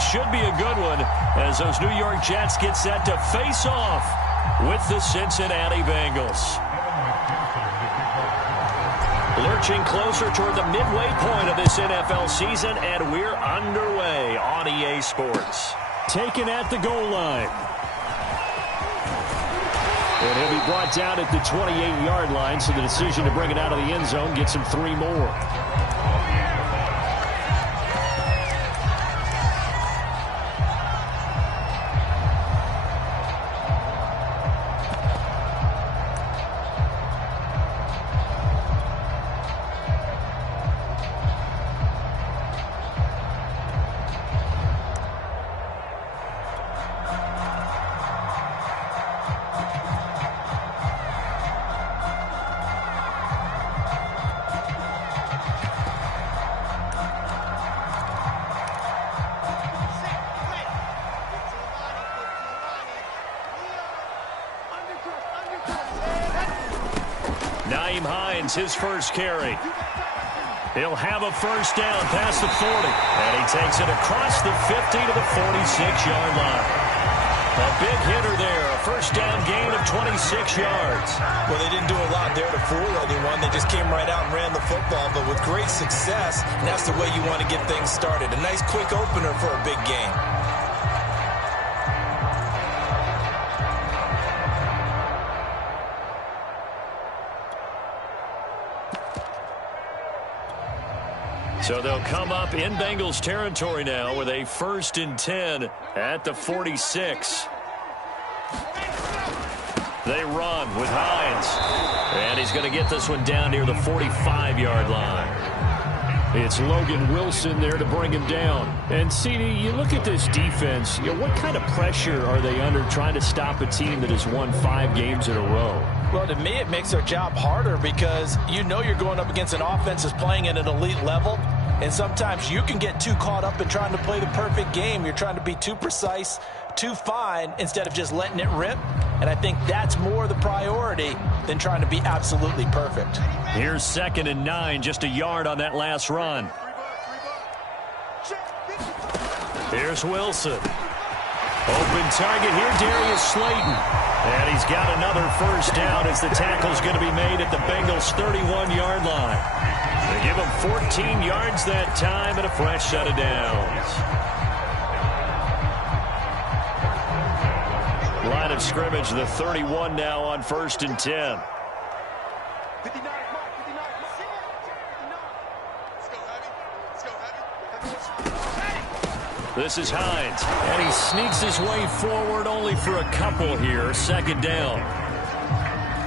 it should be a good one as those New York Jets get set to face off with the Cincinnati Bengals. Lurching closer toward the midway point of this NFL season, and we're underway on EA Sports. Taken at the goal line. And he'll be brought down at the 28-yard line, so the decision to bring it out of the end zone gets him 3 more. His first carry. He'll have a first down past the 40. And he takes it across the 50 to the 46-yard line. A big hitter there. A first down gain of 26 yards. Well, they didn't do a lot there to fool anyone. They just came right out and ran the football, but with great success. And that's the way you want to get things started. A nice quick opener for a big game. So they'll come up in Bengals territory now with a 1st and 10 at the 46. They run with Hines. And he's going to get this one down near the 45-yard line. It's Logan Wilson there to bring him down. And, CD, you look at this defense, what kind of pressure are they under trying to stop a team that has won 5 games in a row? Well, to me, it makes their job harder because you know you're going up against an offense that's playing at an elite level. And sometimes you can get too caught up in trying to play the perfect game. You're trying to be too precise, too fine, instead of just letting it rip. And I think that's more the priority than trying to be absolutely perfect. Here's 2nd and 9, just a yard on that last run. Here's Wilson. Open target here, Darius Slayton. And he's got another first down as the tackle's going to be made at the Bengals' 31-yard line. They give him 14 yards that time and a fresh set of downs. Line of scrimmage, the 31 now on 1st and 10. This is Hines, and he sneaks his way forward only for a couple here. 2nd down.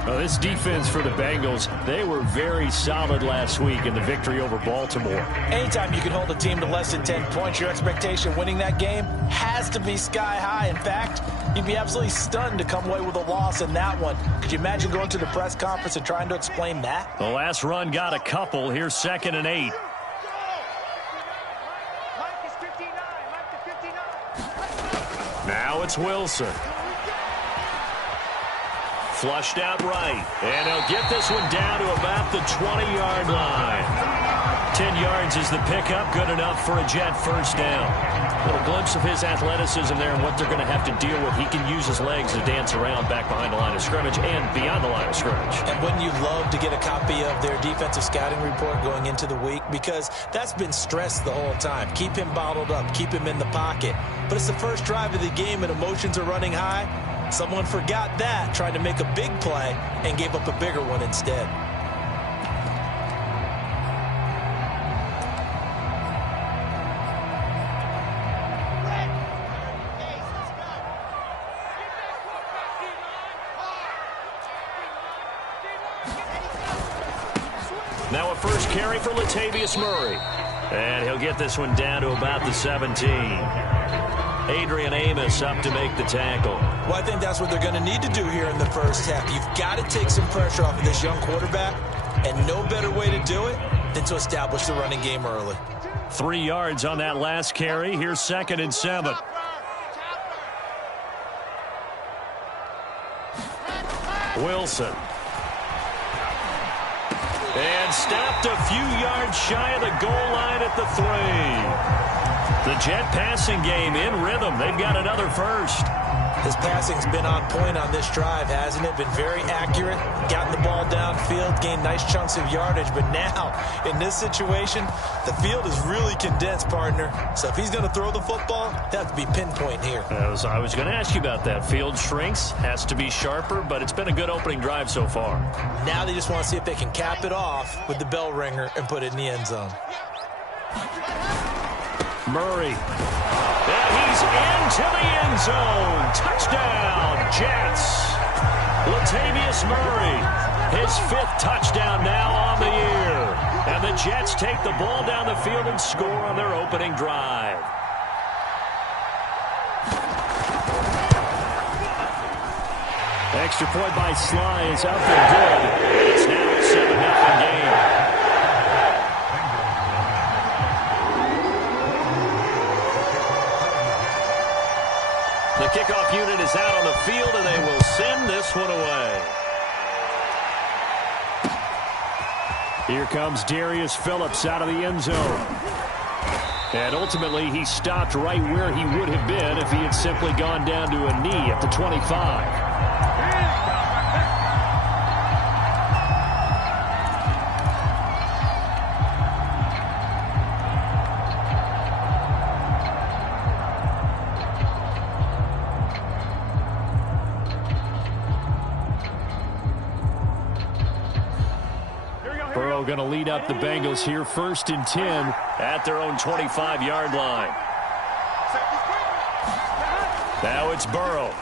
Well, this defense for the Bengals, they were very solid last week in the victory over Baltimore. Anytime you can hold a team to less than 10 points, your expectation winning that game has to be sky high. In fact, you'd be absolutely stunned to come away with a loss in that one. Could you imagine going to the press conference and trying to explain that? The last run got a couple. Here's 2nd and 8. Now it's Wilson. Flushed out right. And he'll get this one down to about the 20-yard line. 10 yards is the pickup. Good enough for a Jet first down. A little glimpse of his athleticism there and what they're going to have to deal with. He can use his legs to dance around back behind the line of scrimmage and beyond the line of scrimmage. And wouldn't you love to get a copy of their defensive scouting report going into the week? Because that's been stressed the whole time. Keep him bottled up. Keep him in the pocket. But it's the first drive of the game and emotions are running high. Someone forgot that, trying to make a big play, and gave up a bigger one instead. Now a first carry for Latavius Murray. And he'll get this one down to about the 17. Adrian Amos up to make the tackle. Well, I think that's what they're going to need to do here in the first half. You've got to take some pressure off of this young quarterback, and no better way to do it than to establish the running game early. 3 yards on that last carry. Here's 2nd and 7. Wilson. And stopped a few yards shy of the goal line at the 3. The Jet passing game in rhythm. They've got another first. His passing's been on point on this drive, hasn't it? Been very accurate, gotten the ball downfield, gained nice chunks of yardage. But now, in this situation, the field is really condensed, partner. So if he's going to throw the football, they have to be pinpoint here. I was going to ask you about that. Field shrinks, has to be sharper, but it's been a good opening drive so far. Now they just want to see if they can cap it off with the bell ringer and put it in the end zone. Murray. And he's into the end zone. Touchdown, Jets. Latavius Murray, his 5th touchdown now on the year. And the Jets take the ball down the field and score on their opening drive. Extra point by Sly is up and good. It's now a 7-0 game. The kickoff unit is out on the field, and they will send this one away. Here comes Darius Phillips out of the end zone. And ultimately, he stopped right where he would have been if he had simply gone down to a knee at the 25. Going to lead up the Bengals here, 1st and 10 at their own 25-yard line. Now it's Burrow.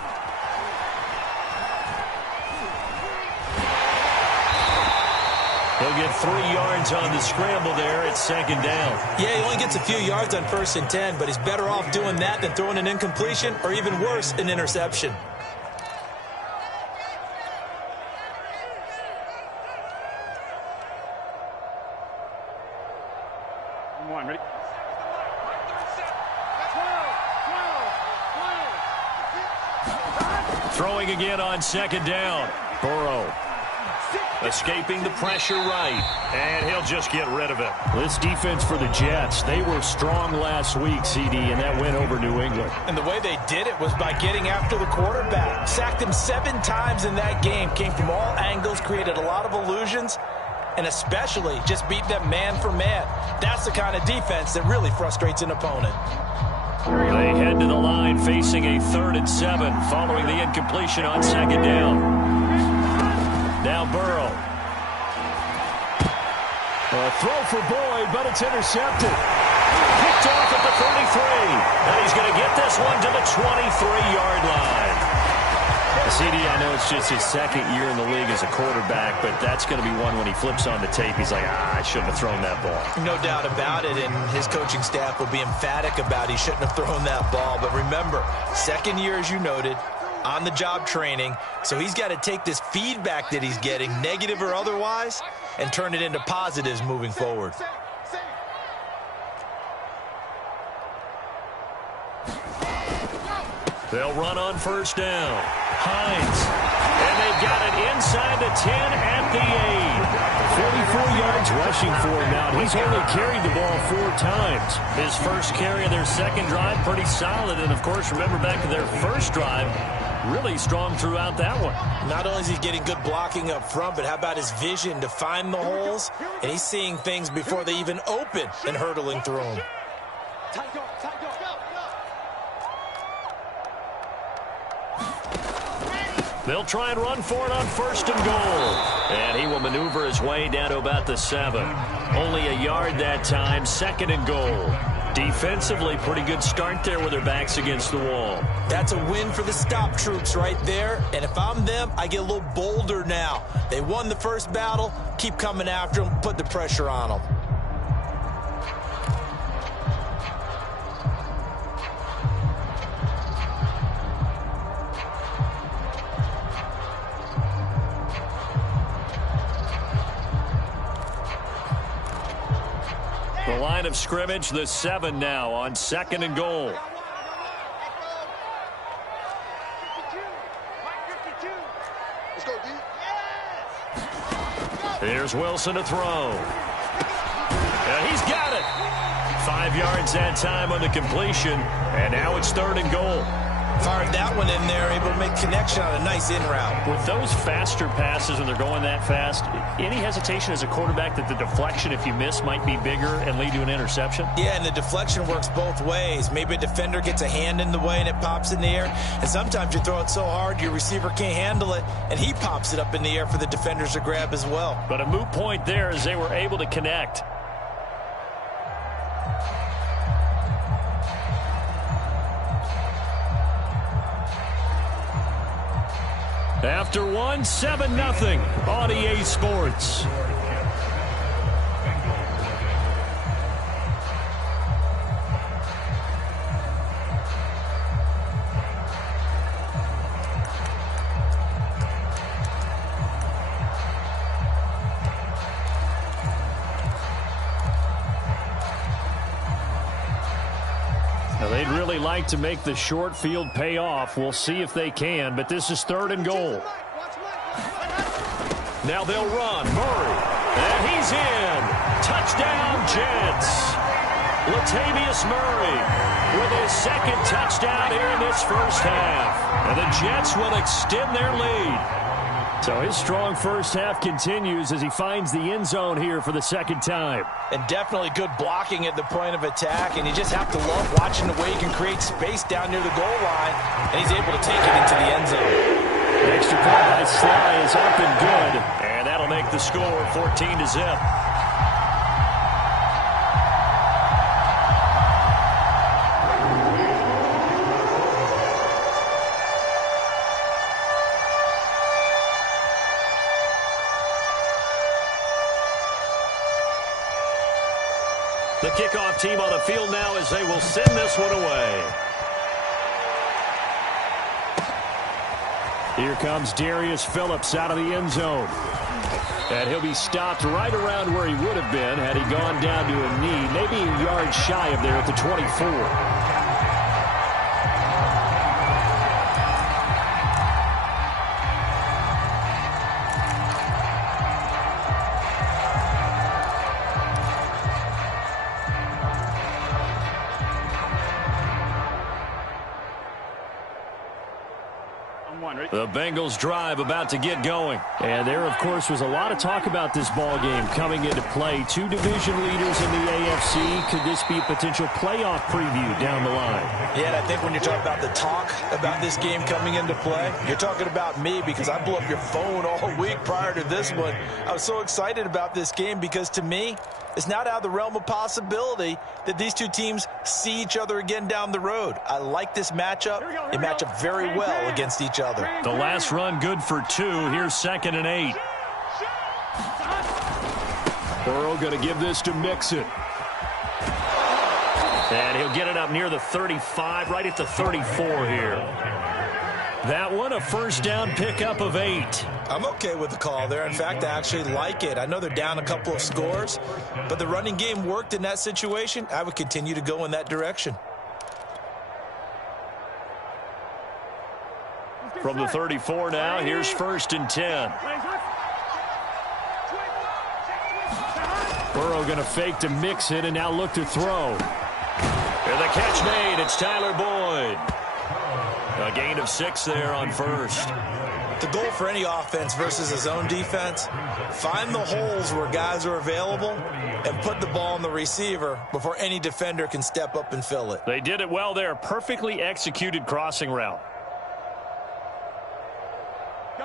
He'll get 3 yards on the scramble there. It's 2nd down. Yeah, he only gets a few yards on 1st and 10, but he's better off doing that than throwing an incompletion or even worse, an interception. Throwing again on 2nd down. Burrow escaping the pressure right, and he'll just get rid of it. This defense for the Jets, they were strong last week, CD, and that went over New England. And the way they did it was by getting after the quarterback. Sacked him 7 times in that game. Came from all angles, created a lot of illusions, and especially just beat them man for man. That's the kind of defense that really frustrates an opponent. They head to the line facing a 3rd and 7 following the incompletion on 2nd down. Now Burrow. A throw for Boyd, but it's intercepted. Picked off at the 33. And he's going to get this one to the 23-yard line. CD, I know it's just his 2nd year in the league as a quarterback, but that's going to be one when he flips on the tape. He's like, I shouldn't have thrown that ball. No doubt about it, and his coaching staff will be emphatic about he shouldn't have thrown that ball. But remember, 2nd year, as you noted, on-the-job training, so he's got to take this feedback that he's getting, negative or otherwise, and turn it into positives moving forward. They'll run on 1st down. Hines. And they've got it inside the 10 at the 8. 44 yards rushing for him now. He's only carried the ball 4 times. His first carry of their 2nd drive, pretty solid. And, of course, remember back to their 1st drive, really strong throughout that one. Not only is he getting good blocking up front, but how about his vision to find the holes? And he's seeing things before they even open and hurtling through them. They'll try and run for it on 1st and goal. And he will maneuver his way down to about the 7. Only a yard that time, 2nd and goal. Defensively, pretty good start there with their backs against the wall. That's a win for the stop troops right there. And if I'm them, I get a little bolder now. They won the 1st battle. Keep coming after them. Put the pressure on them. The line of scrimmage, the 7 now on 2nd and goal. Here's Wilson to throw. And he's got it. 5 yards that time on the completion, and now it's 3rd and goal. Fired that one in there, able to make connection on a nice in route. With those faster passes when they're going that fast, any hesitation as a quarterback that the deflection, if you miss, might be bigger and lead to an interception? Yeah, and the deflection works both ways. Maybe a defender gets a hand in the way and it pops in the air. And sometimes you throw it so hard your receiver can't handle it, and he pops it up in the air for the defenders to grab as well. But a moot point there as they were able to connect. After one, 7-0 on EA Sports. Now, they'd really like to make the short field pay off. We'll see if they can, but this is 3rd and goal. Now they'll run. Murray. And he's in. Touchdown, Jets. Latavius Murray with his 2nd touchdown here in this first half. And the Jets will extend their lead. So his strong first half continues as he finds the end zone here for the 2nd time. And definitely good blocking at the point of attack, and you just have to love watching the way he can create space down near the goal line, and he's able to take it into the end zone. The extra point by Sly is up and good. And that'll make the score 14-0. The kickoff team on the field now as they will send this one away. Here comes Darius Phillips out of the end zone. And he'll be stopped right around where he would have been had he gone down to a knee, maybe a yard shy of there at the 24. The Bengals drive about to get going. And there, of course, was a lot of talk about this ball game coming into play. 2 division leaders in the AFC. Could this be a potential playoff preview down the line? Yeah, and I think when you're talking about the talk about this game coming into play, you're talking about me because I blew up your phone all week prior to this one. I was so excited about this game because, to me, it's not out of the realm of possibility that these two teams see each other again down the road. I like this matchup. They match up very well against each other. The last run good for 2. Here's 2nd and 8. Burrow going to give this to Mixon. And he'll get it up near the 35, right at the 34 here. That one, a first down pickup of 8. I'm okay with the call there. In fact, I actually like it. I know they're down a couple of scores, but the running game worked in that situation. I would continue to go in that direction. From the 34 now, here's 1st and 10. Burrow going to fake to Mixon and now look to throw. And the catch made. It's Tyler Boyd. A gain of 6 there on 1st. The goal for any offense versus a zone defense, find the holes where guys are available and put the ball on the receiver before any defender can step up and fill it. They did it well there. Perfectly executed crossing route.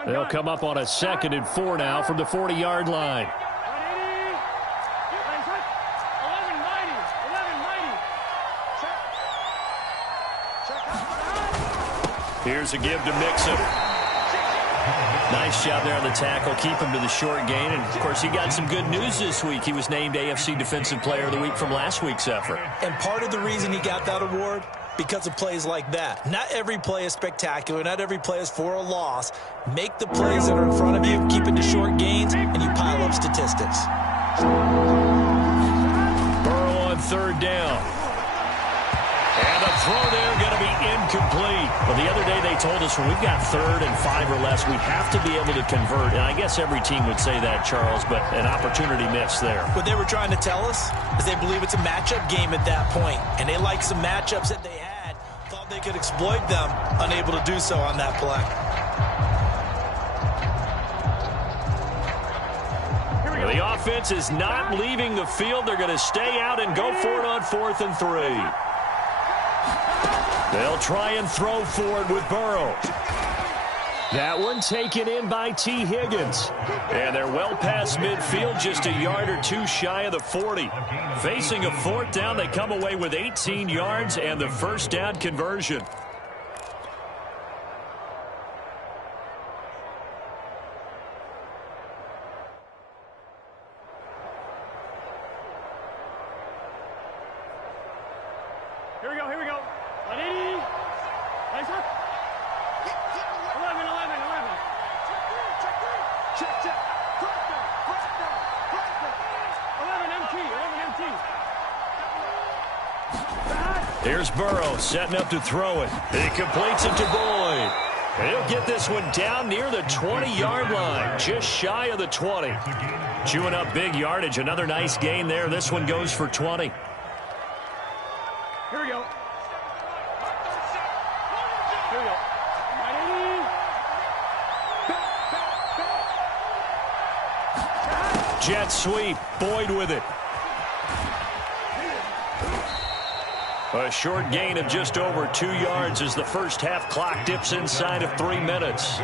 They'll come up on a 2nd and 4 now from the 40-yard line. Here's a give to Mixon. Nice job there on the tackle. Keep him to the short gain. And, of course, he got some good news this week. He was named AFC Defensive Player of the Week from last week's effort. And part of the reason he got that award, because of plays like that. Not every play is spectacular. Not every play is for a loss. Make the plays that are in front of you, keep it to short gains, and you pile up statistics. Burrow on 3rd down. And the throw there going to be incomplete. Well, the other day they told us when we've got 3rd and 5 or less, we have to be able to convert. And I guess every team would say that, Charles, but an opportunity missed there. What they were trying to tell us is they believe it's a matchup game at that point, and they like some matchups that they had, thought they could exploit them, unable to do so on that play. The offense is not leaving the field. They're going to stay out and go for it on 4th and 3. They'll try and throw for it with Burrow. That one taken in by T. Higgins. And they're well past midfield, just a yard or two shy of the 40. Facing a 4th down, they come away with 18 yards and the first down conversion. Here we go. 180. Nice up. 11. Check. 11 MT. Here's Burrow setting up to throw it. He completes it to Boyd. And he'll get this one down near the 20-yard line, just shy of the 20. Chewing up big yardage. Another nice gain there. This one goes for 20. Here we go. 180. Jet sweep. Boyd with it. A short gain of just over 2 yards as the first half clock dips inside of 3 minutes.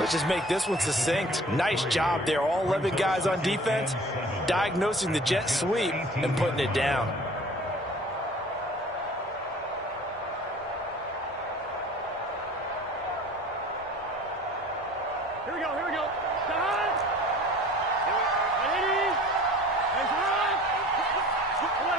Let's just make this one succinct. Nice job there. All 11 guys on defense diagnosing the jet sweep and putting it down. Here we go. 180. Nice run. 11.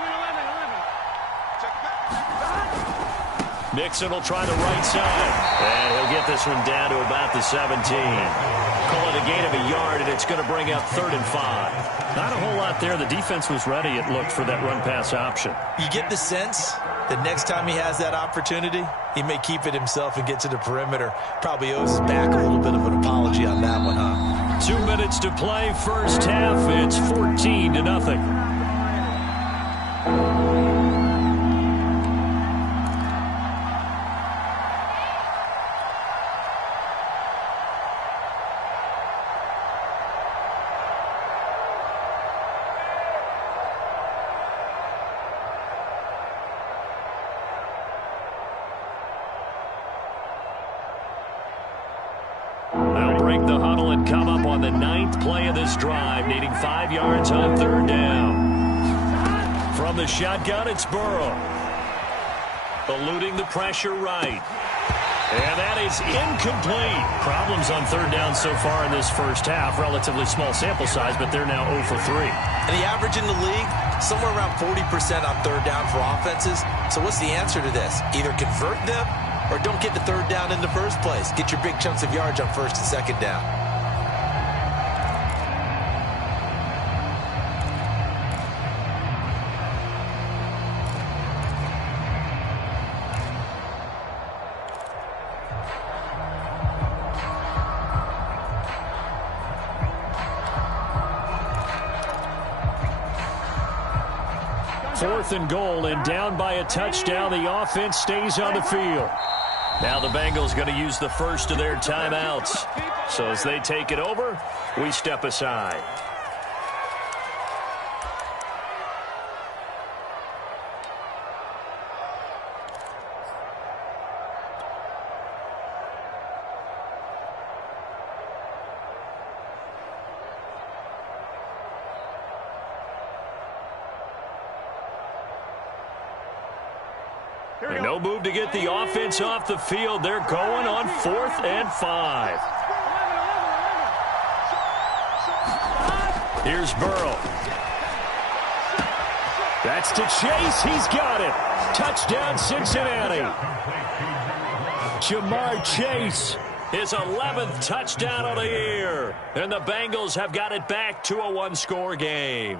Nixon will try the right side. And he'll get this one down to about the 17. Call it a gain of a yard, and it's going to bring up 3rd and 5. Not a whole lot there. The defense was ready, it looked, for that run-pass option. You get the sense that next time he has that opportunity, he may keep it himself and get to the perimeter. Probably owes his back a little bit of an apology on that one, huh? 2 minutes to play, first half. It's 14-0. Break the huddle and come up on the 9th play of this drive, needing 5 yards on 3rd down. From the shotgun, it's Burrow. Eluding the pressure right. And that is incomplete. Problems on 3rd down so far in this first half. Relatively small sample size, but they're now 0 for 3. And the average in the league, somewhere around 40% on 3rd down for offenses. So what's the answer to this? Either convert them or don't get the 3rd down in the first place. Get your big chunks of yards on 1st and 2nd down. Fourth and goal, and down by a touchdown. The offense stays on the field. Now the Bengals going to use the first of their timeouts. So as they take it over, we step aside. And no move to get the offense off the field. They're going on 4th and 5. Here's Burrow. That's to Chase. He's got it. Touchdown, Cincinnati. Jamar Chase, his 11th touchdown of the year. And the Bengals have got it back to a one-score game.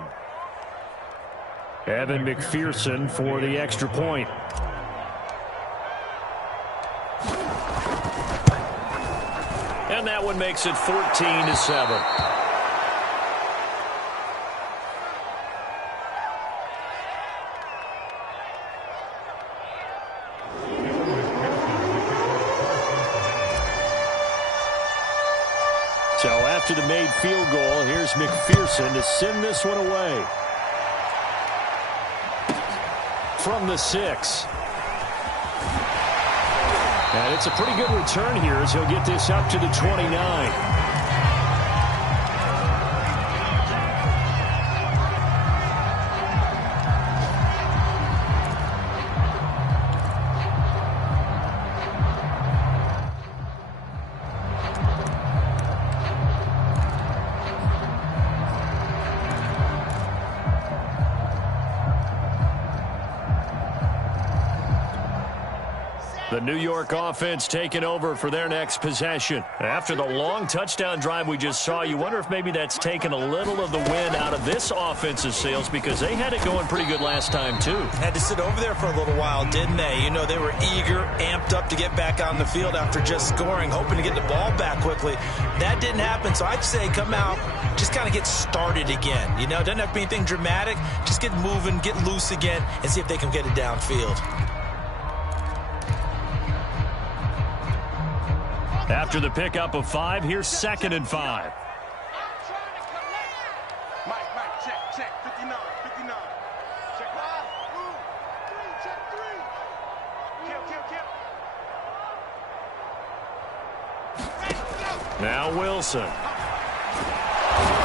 Evan McPherson for the extra point. And that one makes it 14-7. So after the made field goal, here's McPherson to send this one away. From the 6. And it's a pretty good return here as he'll get this up to the 29. The New York offense taking over for their next possession. After the long touchdown drive we just saw, you wonder if maybe that's taken a little of the wind out of this offensive sails because they had it going pretty good last time, too. Had to sit over there for a little while, didn't they? You know, they were eager, amped up to get back on the field after just scoring, hoping to get the ball back quickly. That didn't happen, so I'd say come out, just kind of get started again. You know, doesn't have to be anything dramatic. Just get moving, get loose again, and see if they can get it downfield. After the pickup of 5, here's 2nd and 5. Mike, check. 59. Check 5. 3, check 3. Kill. Now Wilson.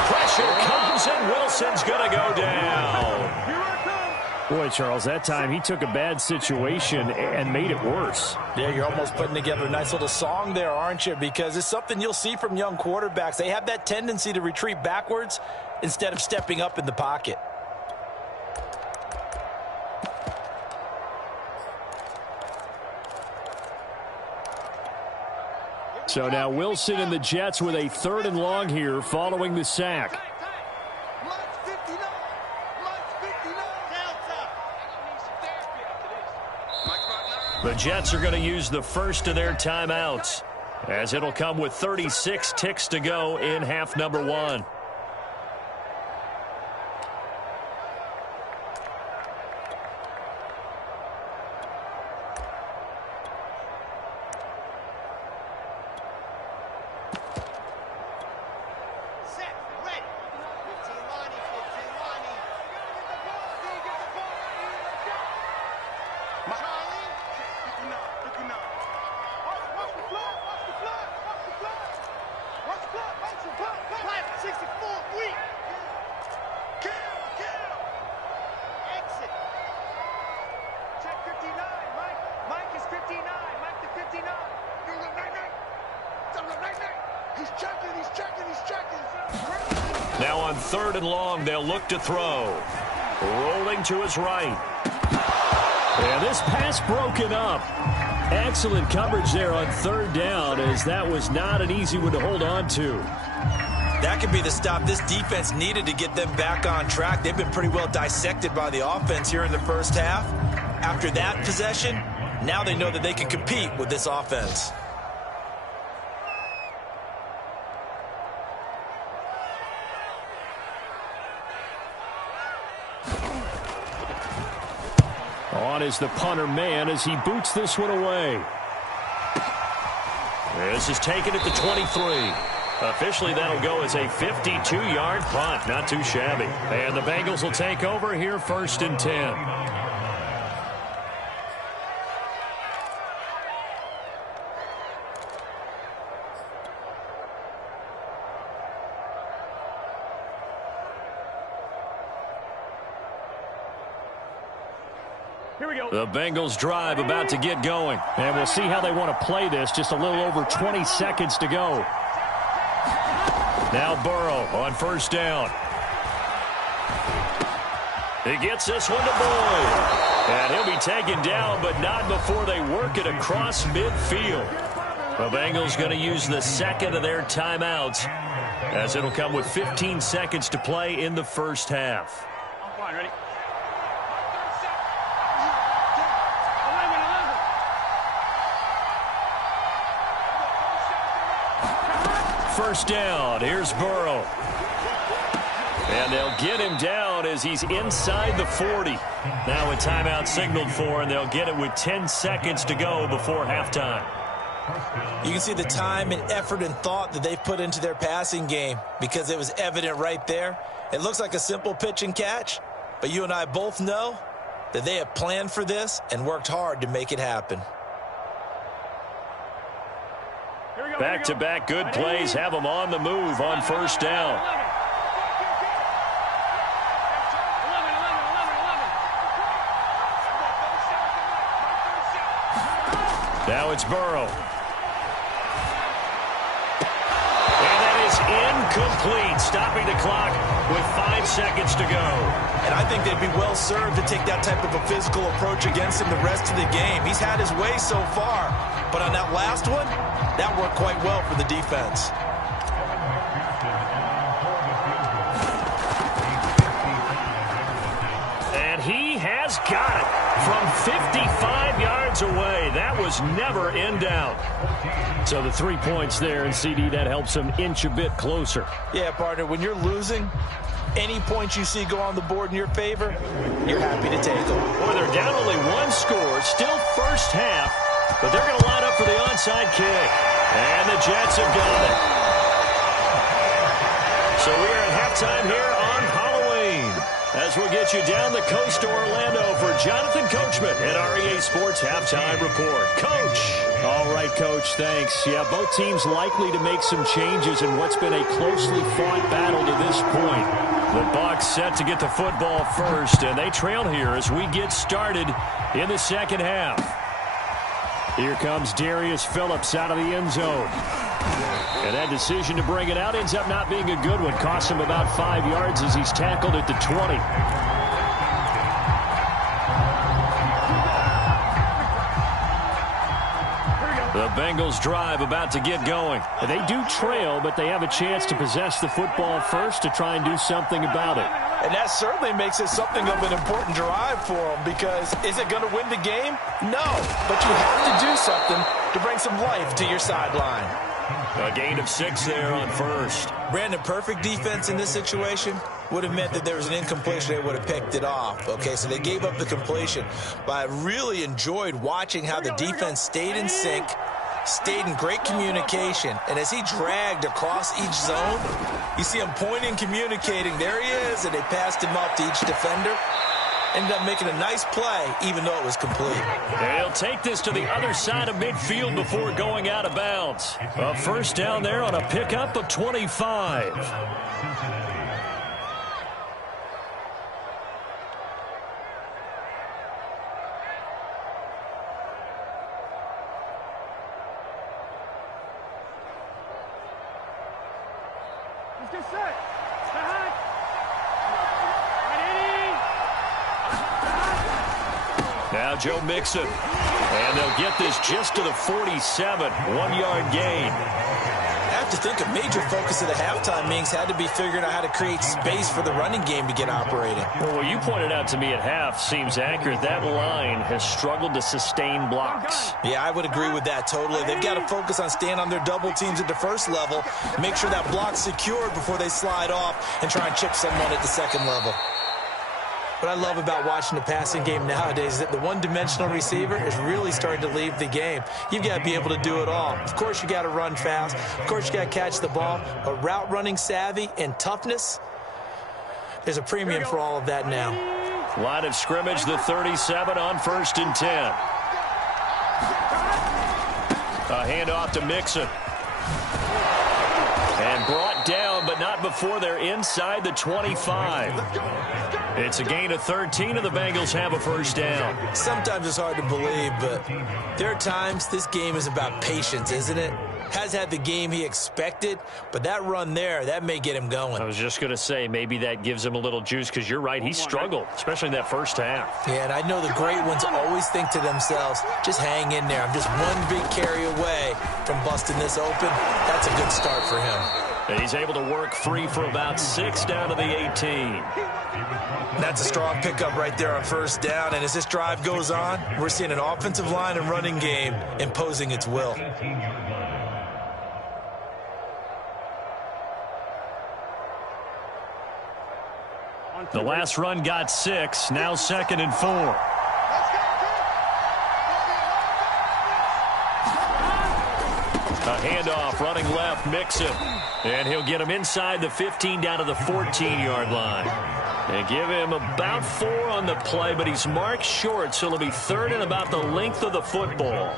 Pressure comes and Wilson's going to go down. Boy, Charles, that time he took a bad situation and made it worse. Yeah, you're almost putting together a nice little song there, aren't you? Because it's something you'll see from young quarterbacks. They have that tendency to retreat backwards instead of stepping up in the pocket. So now Wilson and the Jets with a 3rd and long here following the sack. The Jets are going to use the first of their timeouts, as it'll come with 36 ticks to go in half number 1. Now on 3rd and long, they'll look to throw. Rolling to his right. And this pass broken up. Excellent coverage there on 3rd down, as that was not an easy one to hold on to. That could be the stop this defense needed to get them back on track. They've been pretty well dissected by the offense here in the first half. After that possession, now they know that they can compete with this offense. On is the punter man as he boots this one away. This is taken at the 23. Officially, that'll go as a 52-yard punt. Not too shabby. And the Bengals will take over here 1st and 10. The Bengals drive about to get going. And we'll see how they want to play this. Just a little over 20 seconds to go. Now Burrow on 1st down. He gets this one to Boyd. And he'll be taken down, but not before they work it across midfield. The Bengals going to use the 2nd of their timeouts, as it'll come with 15 seconds to play in the first half. Come on, ready? first down. Here's Burrow. And they'll get him down as he's inside the 40. Now a timeout signaled for, and they'll get it with 10 seconds to go before halftime. You can see the time and effort and thought that they've put into their passing game because it was evident right there. It looks like a simple pitch and catch, but you and I both know that they have planned for this and worked hard to make it happen. Back-to-back good plays have them on the move on first down. Now it's Burrow. And that is incomplete, stopping the clock with 5 seconds to go. And I think they'd be well served to take that type of a physical approach against him the rest of the game. He's had his way so far, but on that last one, that worked quite well for the defense. And he has got it from 55 yards away. That was never in doubt. So the 3 points there, and CD, that helps him inch a bit closer. Yeah, partner, when you're losing, any points you see go on the board in your favor, you're happy to take them. Boy, they're down only one score, still first half, but they're going to line up for the onside kick. And the Jets have got it. So we're at halftime here on Halloween, as we'll get you down the coast to Orlando for Jonathan Coachman at our EA Sports Halftime Report. Coach. All right, Coach, thanks. Yeah, both teams likely to make some changes in what's been a closely fought battle to this point. The Bucs set to get the football first, and they trail here as we get started in the second half. Here comes Darius Phillips out of the end zone. And that decision to bring it out ends up not being a good one. Costs him about 5 yards as he's tackled at the 20. The Bengals drive about to get going. They do trail, but they have a chance to possess the football first to try and do something about it. And that certainly makes it something of an important drive for them, because is it going to win the game? No, but you have to do something to bring some life to your sideline. A gain of 6 there on first. Brandon, perfect defense in this situation would have meant that there was an incompletion. They would have picked it off. Okay, so they gave up the completion. But I really enjoyed watching how the defense stayed in sync, stayed in great communication. And as he dragged across each zone, you see him pointing, communicating. There he is, and they passed him up to each defender. Ended up making a nice play, even though it was complete. And he'll take this to the other side of midfield before going out of bounds. A first down there on a pickup of 25. Let's get set. Behind. Now Joe Mixon. And they'll get this just to the 47. 1-yard gain. I have to think a major focus of the halftime meetings had to be figuring out how to create space for the running game to get operating. Well, what you pointed out to me at half seems accurate. That line has struggled to sustain blocks. Yeah, I would agree with that totally. They've got to focus on staying on their double teams at the first level, make sure that block's secured before they slide off and try and chip someone at the second level. What I love about watching the passing game nowadays is that the one-dimensional receiver is really starting to leave the game. You've got to be able to do it all. Of course, you got to run fast. Of course, you got to catch the ball. But route running savvy and toughness, there's a premium for all of that now. Line of scrimmage, the 37 on 1st and 10. A handoff to Mixon. And brought down, but not before they're inside the 25. It's a gain of 13, and the Bengals have a first down. Sometimes it's hard to believe, but there are times this game is about patience, isn't it? Has had the game he expected, but that run there, that may get him going. I was just going to say, maybe that gives him a little juice, because you're right, he struggled, especially in that first half. Yeah, and I know the great ones always think to themselves, just hang in there. I'm just one big carry away from busting this open. That's a good start for him. And he's able to work free for about 6 down to the 18. That's a strong pickup right there on first down. And as this drive goes on, we're seeing an offensive line and running game imposing its will. The last run got 6. Now 2nd and 4. A handoff, running left, Mixon. And he'll get him inside the 15 down to the 14-yard line. And give him about 4 on the play, but he's marked short, so it'll be 3rd and about the length of the football.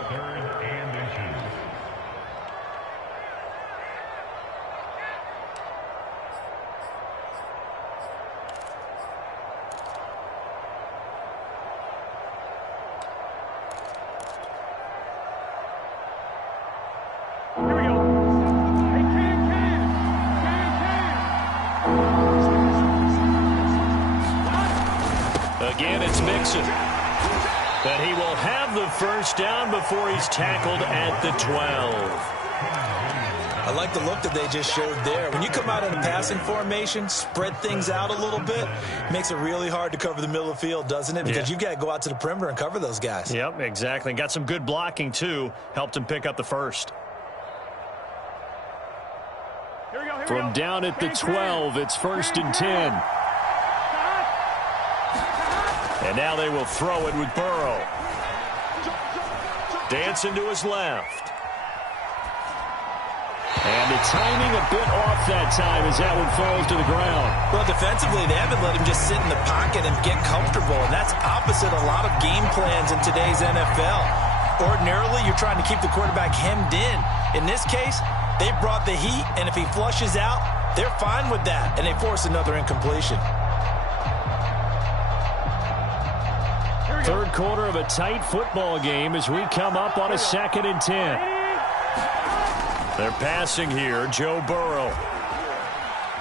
Again, it's Mixon. But he will have the first down before he's tackled at the 12. I like the look that they just showed there. When you come out in a passing formation, spread things out a little bit, makes it really hard to cover the middle of the field, doesn't it? Because you've got to go out to the perimeter and cover those guys. Yep, exactly. Got some good blocking, too. Helped him pick up the first. From down at the 12, it's 1st and 10. And now they will throw it with Burrow. Dancing to his left. And the timing a bit off that time as that one falls to the ground. Well, defensively, they haven't let him just sit in the pocket and get comfortable, and that's opposite a lot of game plans in today's NFL. Ordinarily, you're trying to keep the quarterback hemmed in. In this case, they brought the heat, and if he flushes out, they're fine with that, and they force another incompletion. Third quarter of a tight football game as we come up on a 2nd and 10. They're passing here. Joe Burrow.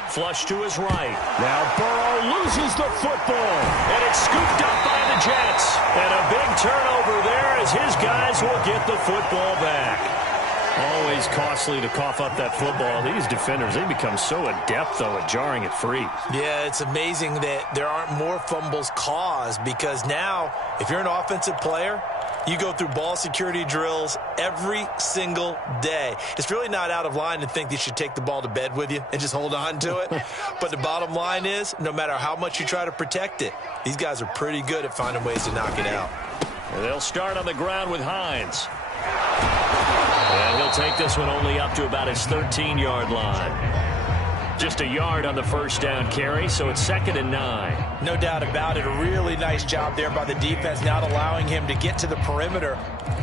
Flush to his right. Now Burrow loses the football. And it's scooped up by the Jets. And a big turnover there as his guys will get the football back. Always costly to cough up that football. These defenders, they become so adept, though, at jarring it free. Yeah, it's amazing that there aren't more fumbles caused because now, if you're an offensive player, you go through ball security drills every single day. It's really not out of line to think that you should take the ball to bed with you and just hold on to it. But the bottom line is, no matter how much you try to protect it, these guys are pretty good at finding ways to knock it out. And they'll start on the ground with Hines. And he'll take this one only up to about his 13-yard line. Just a yard on the first down carry, so it's 2nd and 9. No doubt about it. A really nice job there by the defense, not allowing him to get to the perimeter.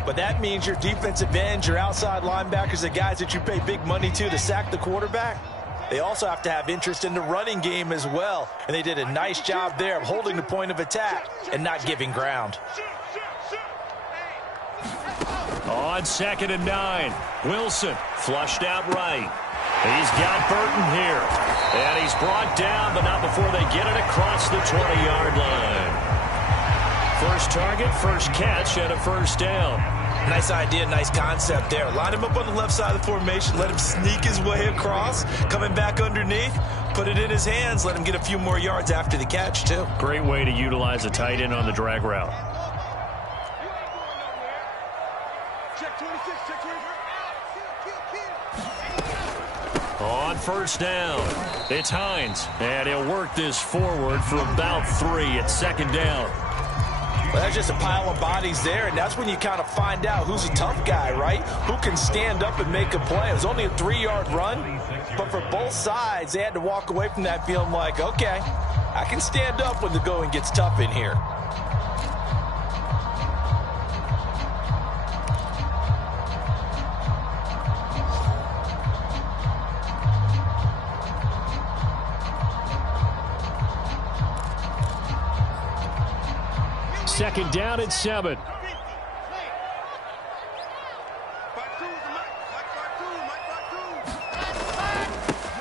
But that means your defensive ends, your outside linebackers, the guys that you pay big money to sack the quarterback, they also have to have interest in the running game as well. And they did a nice job there of holding the point of attack and not giving ground. On 2nd and 9, Wilson flushed out right. He's got Burton here. And he's brought down, but not before they get it across the 20-yard line. First target, first catch, and a first down. Nice idea, nice concept there. Line him up on the left side of the formation, let him sneak his way across, coming back underneath, put it in his hands, let him get a few more yards after the catch, too. Great way to utilize a tight end on the drag route. On first down, it's Hines, and he'll work this forward for about 3 at 2nd down. Well, that's just a pile of bodies there, and that's when you kind of find out who's a tough guy, right? Who can stand up and make a play. It was only a 3-yard run, but for both sides, they had to walk away from that feeling like, okay, I can stand up when the going gets tough in here. Second down at 7.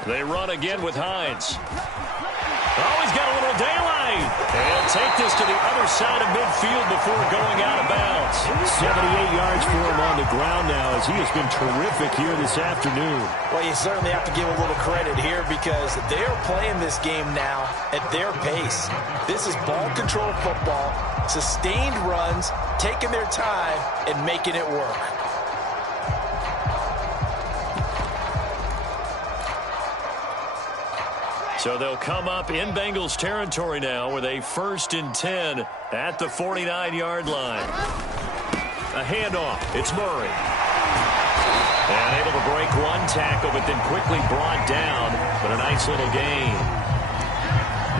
They run again with Hines. Oh, he's got a little daylight. And take this to the other side of midfield before going out of bounds. 78 yards for him on the ground now as he has been terrific here this afternoon. Well, you certainly have to give a little credit here because they are playing this game now at their pace. This is ball control football, sustained runs, taking their time and making it work. So they'll come up in Bengals territory now with a 1st and 10 at the 49-yard line. A handoff. It's Murray. And able to break one tackle, but then quickly brought down. But a nice little gain.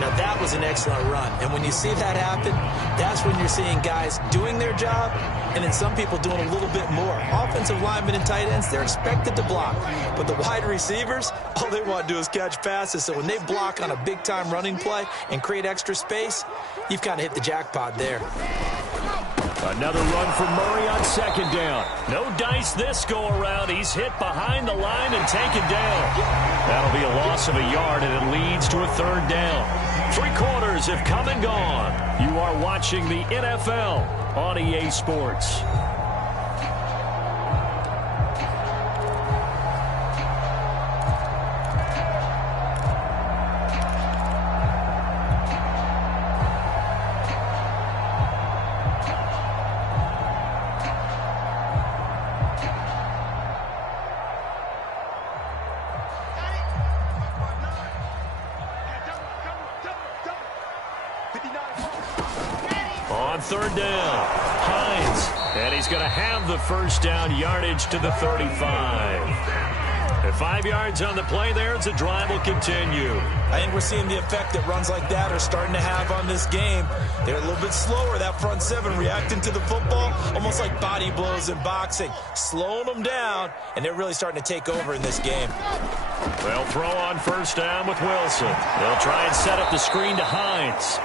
Now, that was an excellent run. And when you see that happen, that's when you're seeing guys doing their job and then some people doing a little bit more. Offensive linemen and tight ends, they're expected to block. But the wide receivers, all they want to do is catch passes. So when they block on a big-time running play and create extra space, you've kind of hit the jackpot there. Another run for Murray on 2nd down. No dice this go-around. He's hit behind the line and taken down. That'll be a loss of a yard, and it leads to a 3rd down. 3 quarters have come and gone. You are watching the NFL on EA Sports. On 3rd down, Hines, and he's going to have the 1st down, yardage to the 35. At 5 yards on the play there, the drive will continue. I think we're seeing the effect that runs like that are starting to have on this game. They're a little bit slower, that front 7 reacting to the football, almost like body blows in boxing, slowing them down, and they're really starting to take over in this game. They'll throw on 1st down with Wilson. They'll try and set up the screen to Hines.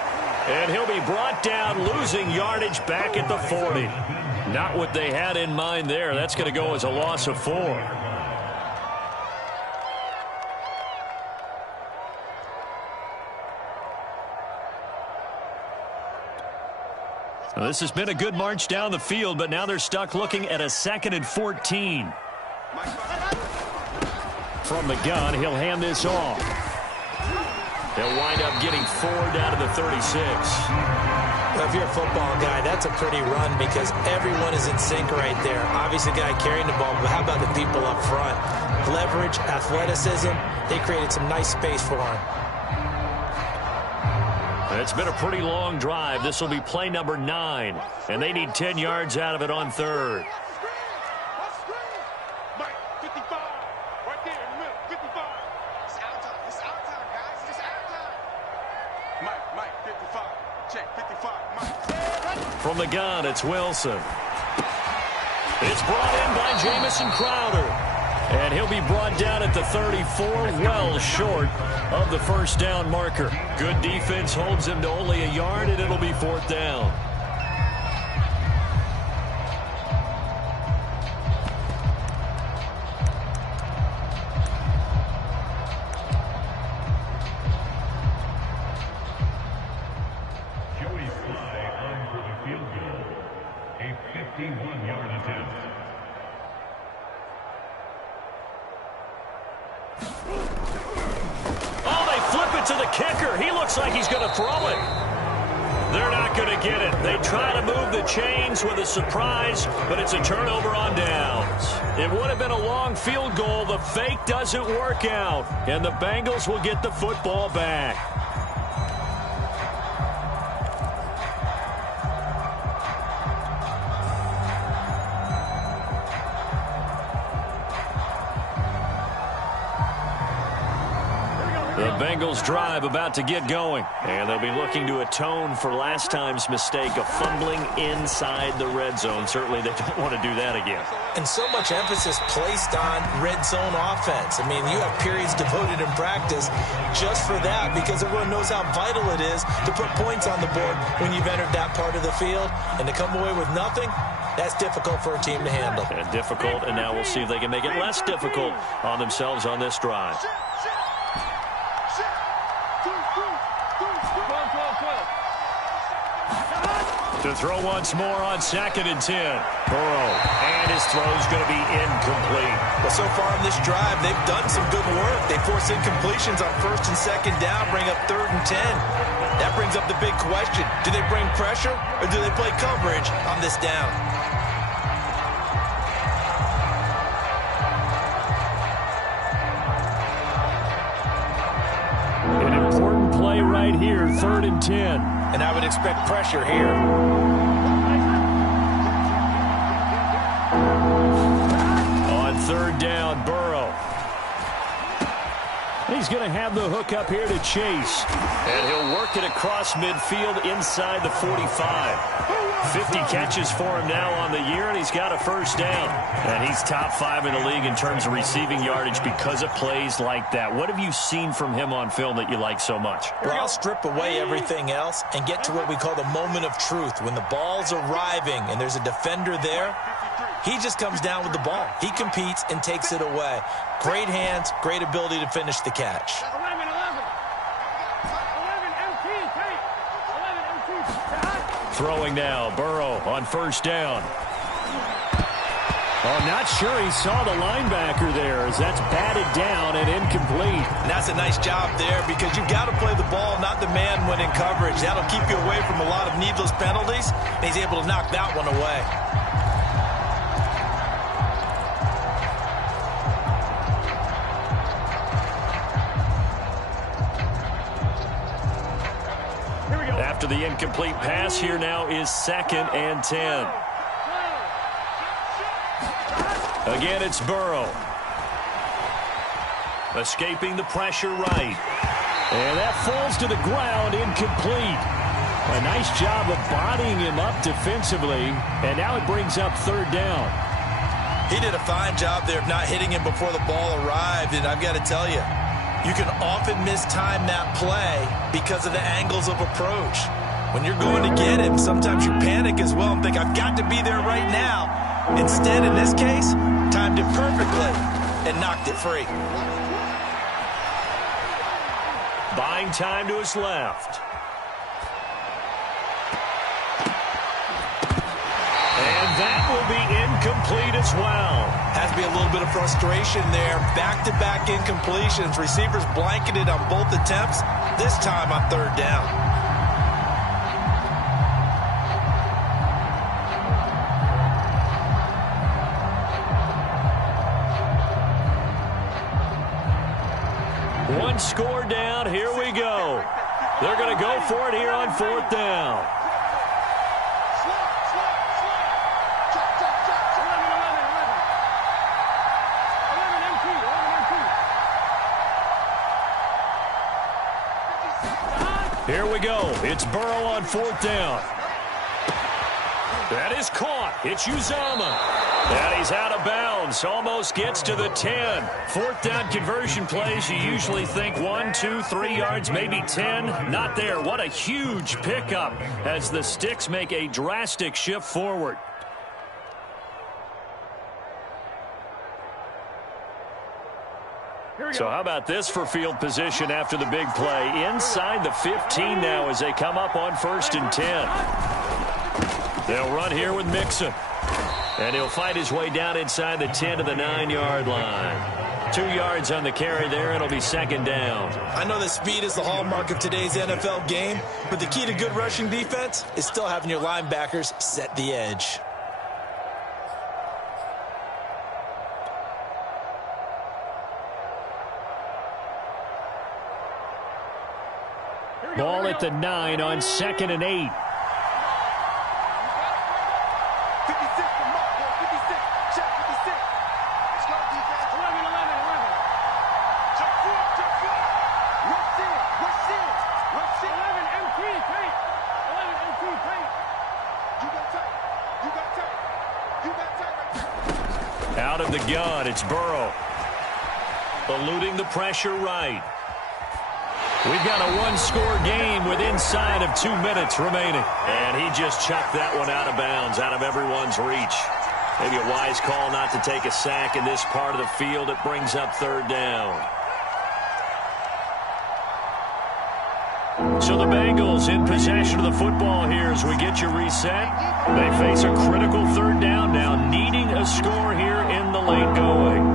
And he'll be brought down, losing yardage back at the 40. Not what they had in mind there. That's going to go as a loss of 4. Well, this has been a good march down the field, but now they're stuck looking at a 2nd and 14. From the gun, he'll hand this off. They'll wind up getting 4 down to the 36. Well, if you're a football guy, that's a pretty run because everyone is in sync right there. Obviously, the guy carrying the ball, but how about the people up front? Leverage, athleticism, they created some nice space for him. It's been a pretty long drive. This will be play number 9, and they need 10 yards out of it on 3rd. From the gun, it's Wilson. It's brought in by Jamison Crowder. And he'll be brought down at the 34, well short of the 1st down marker. Good defense holds him to only a yard, and it'll be 4th down. To the kicker. He looks like he's going to throw it. They're not going to get it. They try to move the chains with a surprise, but it's a turnover on downs. It would have been a long field goal. The fake doesn't work out, and the Bengals will get the football back. The Bengals drive about to get going, and they'll be looking to atone for last time's mistake of fumbling inside the red zone. Certainly they don't want to do that again. And so much emphasis placed on red zone offense. I mean, you have periods devoted in practice just for that because everyone knows how vital it is to put points on the board when you've entered that part of the field. And to come away with nothing, that's difficult for a team to handle. And difficult, and now we'll see if they can make it less difficult on themselves on this drive. To throw once more on 2nd and 10. Burrow, and his throw's going to be incomplete. Well, so far in this drive, they've done some good work. They force incompletions on 1st and 2nd down, bring up 3rd and 10. That brings up the big question. Do they bring pressure, or do they play coverage on this down? It right here, 3rd and 10. And I would expect pressure here. On 3rd down, Burrow. He's going to have the hook up here to Chase. And he'll work it across midfield inside the 45. 50 catches for him now on the year, and he's got a 1st down. And he's top 5 in the league in terms of receiving yardage because of plays like that. What have you seen from him on film that you like so much? Well, I'll strip away everything else and get to what we call the moment of truth. When the ball's arriving and there's a defender there, he just comes down with the ball. He competes and takes it away. Great hands, great ability to finish the catch. 11 MT, take. 11 MT. Throwing now, Burrow on 1st down. Oh, not sure he saw the linebacker there as that's batted down and incomplete. And that's a nice job there because you've got to play the ball, not the man when in coverage. That'll keep you away from a lot of needless penalties, and he's able to knock that one away. After the incomplete pass, here now is 2nd and 10. Again, it's Burrow. Escaping the pressure right. And that falls to the ground, incomplete. A nice job of bodying him up defensively, and now it brings up 3rd down. He did a fine job there of not hitting him before the ball arrived, and I've got to tell you, you can often mistime that play because of the angles of approach. When you're going to get him, sometimes you panic as well and think, I've got to be there right now. Instead, in this case, timed it perfectly and knocked it free. Buying time to his left. And that will be incomplete as well. Has to be a little bit of frustration there. Back-to-back incompletions. Receivers blanketed on both attempts, this time on 3rd down. One score down. Here we go. They're going to go for it here on 4th down. Here we go. It's Burrow on 4th down. That is caught. It's Uzama. And he's out of bounds. Almost gets to the 10. 4th down conversion plays. You usually think 1, 2, 3 yards, maybe 10. Not there. What a huge pickup as the Sticks make a drastic shift forward. So how about this for field position after the big play? Inside the 15 now as they come up on 1st and 10. They'll run here with Mixon. And he'll fight his way down inside the 10 to the 9-yard line. 2 yards on the carry there, and it'll be 2nd down. I know that speed is the hallmark of today's NFL game, but the key to good rushing defense is still having your linebackers set the edge. Ball at the 9 on 2nd and 8. Out of the gun, it's Burrow. Eluding the pressure right. We've got a one-score game with inside of 2 minutes remaining. And he just chucked that one out of bounds, out of everyone's reach. Maybe a wise call not to take a sack in this part of the field. It brings up 3rd down. So the Bengals in possession of the football here as we get you reset. They face a critical 3rd down now, needing a score here in the late going.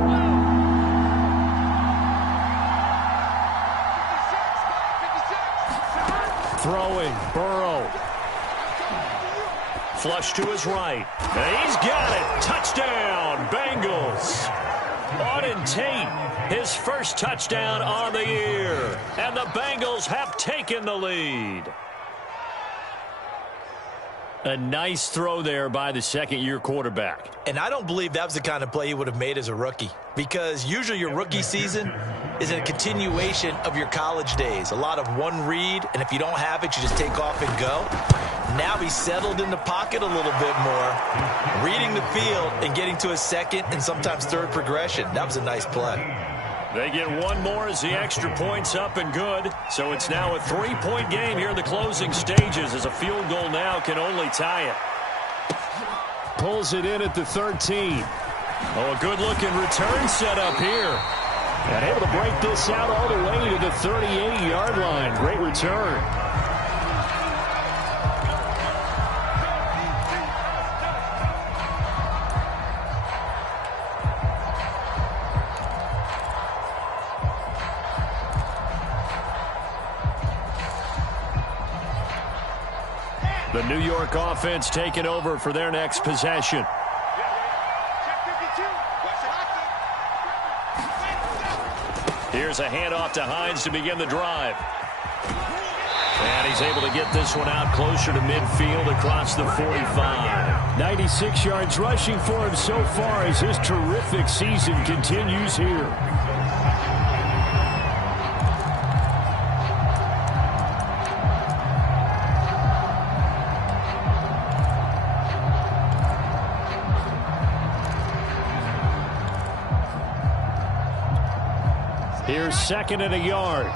Throwing, Burrow. Flush to his right. And he's got it. Touchdown, Bengals. Auden Tate, his first touchdown on the year. And the Bengals have taken the lead. A nice throw there by the second-year quarterback. And I don't believe that was the kind of play he would have made as a rookie, because usually your rookie season is a continuation of your college days. A lot of one read, and if you don't have it, you just take off and go. Now he's settled in the pocket a little bit more, reading the field and getting to a second and sometimes third progression. That was a nice play. They get one more as the extra point's up and good. So it's now a 3-point game here in the closing stages, as a field goal now can only tie it. Pulls it in at the 13. Oh, a good-looking return set up here. And able to break this out all the way to the 38-yard line. Great return. The New York offense taking over for their next possession. Here's a handoff to Hines to begin the drive. And he's able to get this one out closer to midfield across the 45. 96 yards rushing for him so far as his terrific season continues here. Here's second and a yard.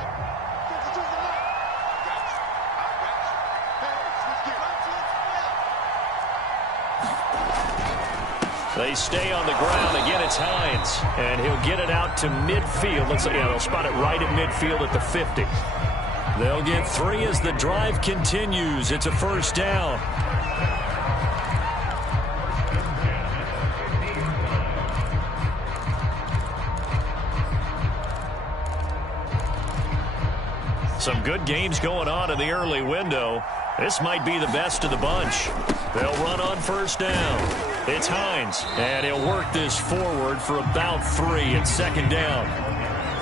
They stay on the ground. Again, it's Hines. And he'll get it out to midfield. Looks like they'll spot it right at midfield at the 50. They'll get 3 as the drive continues. It's a first down. Some good games going on in the early window. This might be the best of the bunch. They'll run on first down. It's Hines, and he'll work this forward for about 3 at second down.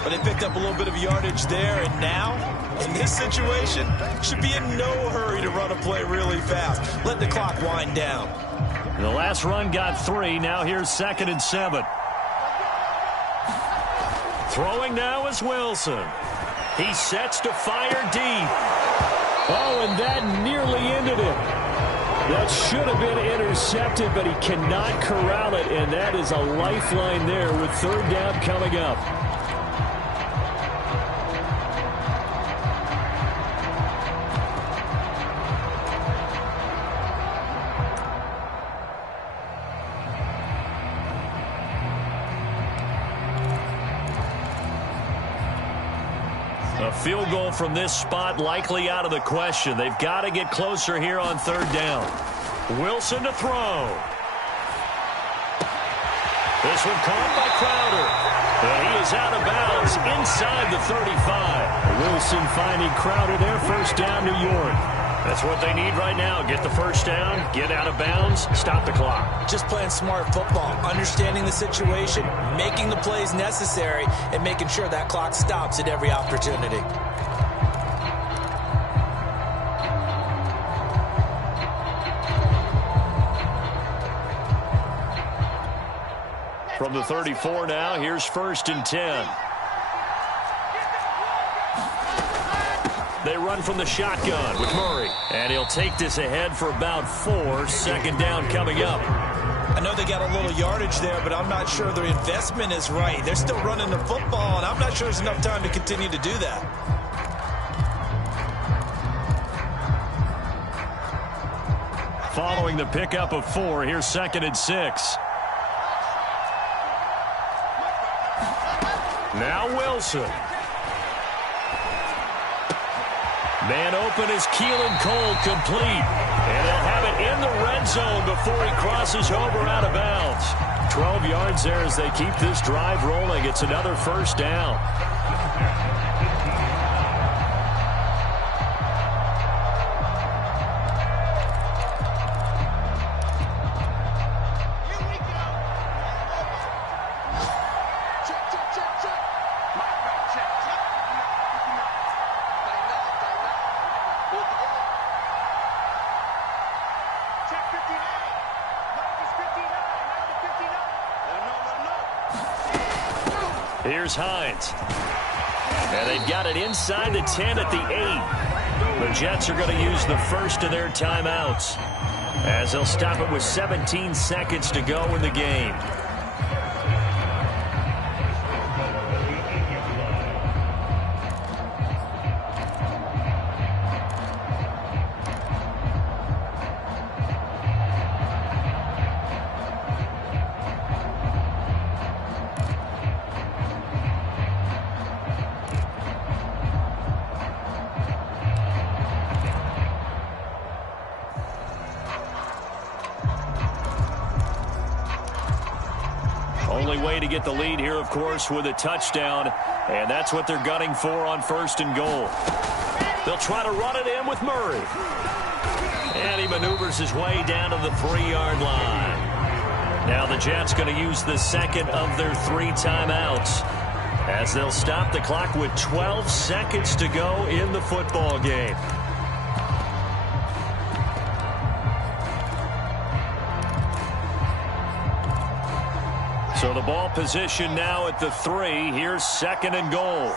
But they picked up a little bit of yardage there, and now, in this situation, should be in no hurry to run a play really fast. Let the clock wind down. The last run got 3. Now here's second and 7. Throwing now is Wilson. He sets to fire deep. Oh, and that nearly ended it. That should have been intercepted, but he cannot corral it, and that is a lifeline there with third down coming up. A field goal from this spot likely out of the question. They've got to get closer here on third down. Wilson to throw. This one caught by Crowder. And he is out of bounds inside the 35. Wilson finding Crowder there. First down, New York. That's what they need right now. Get the first down, get out of bounds, stop the clock. Just playing smart football, understanding the situation, making the plays necessary, and making sure that clock stops at every opportunity. From the 34 now, here's first and 10. They run from the shotgun with Murray. And he'll take this ahead for about 4. Second down coming up. I know they got a little yardage there, but I'm not sure their investment is right. They're still running the football, and I'm not sure there's enough time to continue to do that. Following the pickup of 4, here's second and 6. Now Wilson. Man open is Keelan Cole, complete. And they'll have it in the red zone before he crosses over out of bounds. 12 yards there as they keep this drive rolling. It's another first down. Here's Hines. And they've got it inside the 10 at the 8. The Jets are going to use the first of their timeouts as they'll stop it with 17 seconds to go in the game. Only way to get the lead here, of course, with a touchdown, and that's what they're gunning for on 1st and goal. They'll try to run it in with Murray. And he maneuvers his way down to the 3-yard line. Now the Jets going to use the second of their 3 timeouts as they'll stop the clock with 12 seconds to go in the football game. So the ball position now at the 3. Here's 2nd and goal.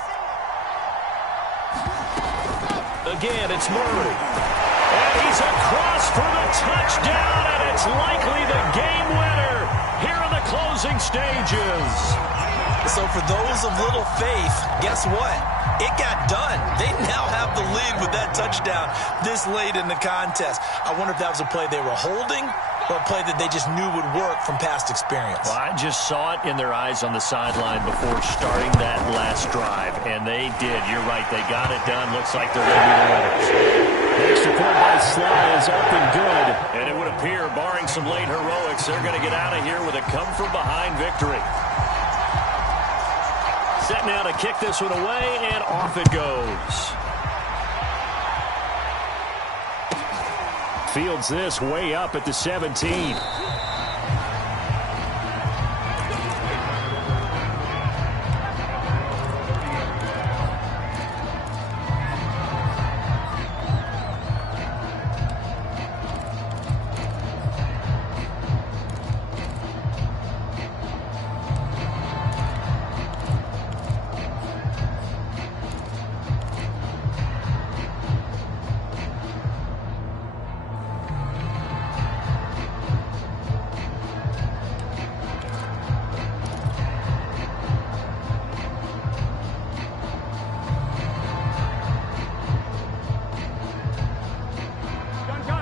Again, it's Murray. And he's across for the touchdown, and it's likely the game winner here in the closing stages. So for those of little faith, guess what? It got done. They now have the lead with that touchdown this late in the contest. I wonder if that was a play they were holding or a play that they just knew would work from past experience. Well, I just saw it in their eyes on the sideline before starting that last drive, and they did. You're right. They got it done. Looks like they're going to be the winners. The extra point by Sly is up and good. And it would appear, barring some late heroics, they're going to get out of here with a come-from-behind victory. Set now to kick this one away, and off it goes. Fields this way up at the 17.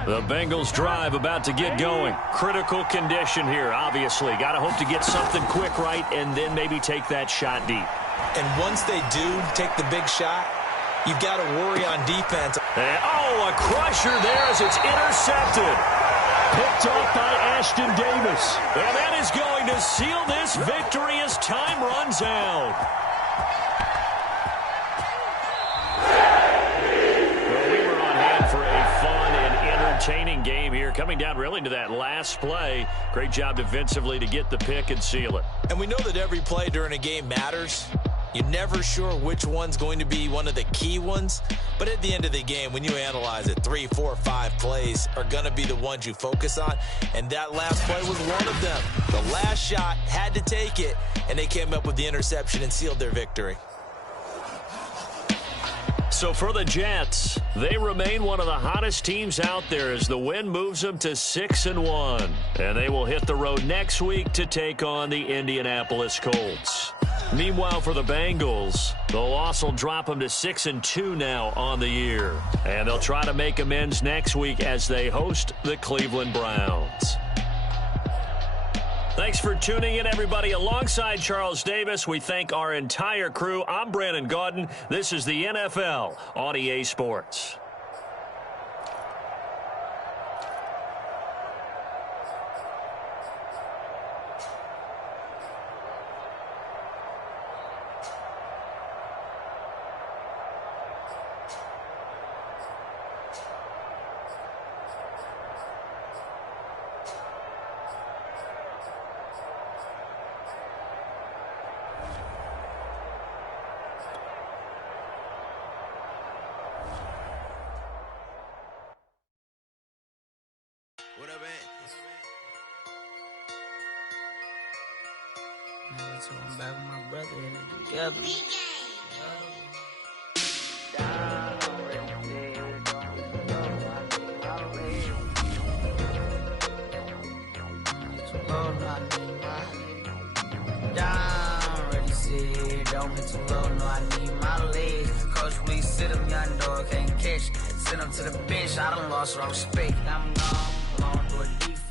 The Bengals drive about to get going. Critical condition here, obviously. Got to hope to get something quick right and then maybe take that shot deep. And once they do take the big shot, you've got to worry on defense. And, oh, a crusher there as it's intercepted. Picked off by Ashton Davis. And that is going to seal this victory as time runs out. Entertaining game here, coming down really to that last play. Great job defensively to get the pick and seal it. And we know that every play during a game matters. You're never sure which one's going to be one of the key ones. But at the end of the game, when you analyze it, 3, 4, 5 plays are going to be the ones you focus on. And that last play was one of them. The last shot had to take it, and they came up with the interception and sealed their victory. So for the Jets, they remain one of the hottest teams out there as the win moves them to 6-1. And they will hit the road next week to take on the Indianapolis Colts. Meanwhile, for the Bengals, the loss will drop them to 6-2 now on the year. And they'll try to make amends next week as they host the Cleveland Browns. Thanks for tuning in, everybody. Alongside Charles Davis, we thank our entire crew. I'm Brandon Gaudin. This is the NFL on EA Sports. So I'm back with my brother in it together. Don't hit too low, no, I need my legs. Coach, please sit him, young dog, can't catch. Send him to the bench, I done lost all respect. I'm gone through a defense.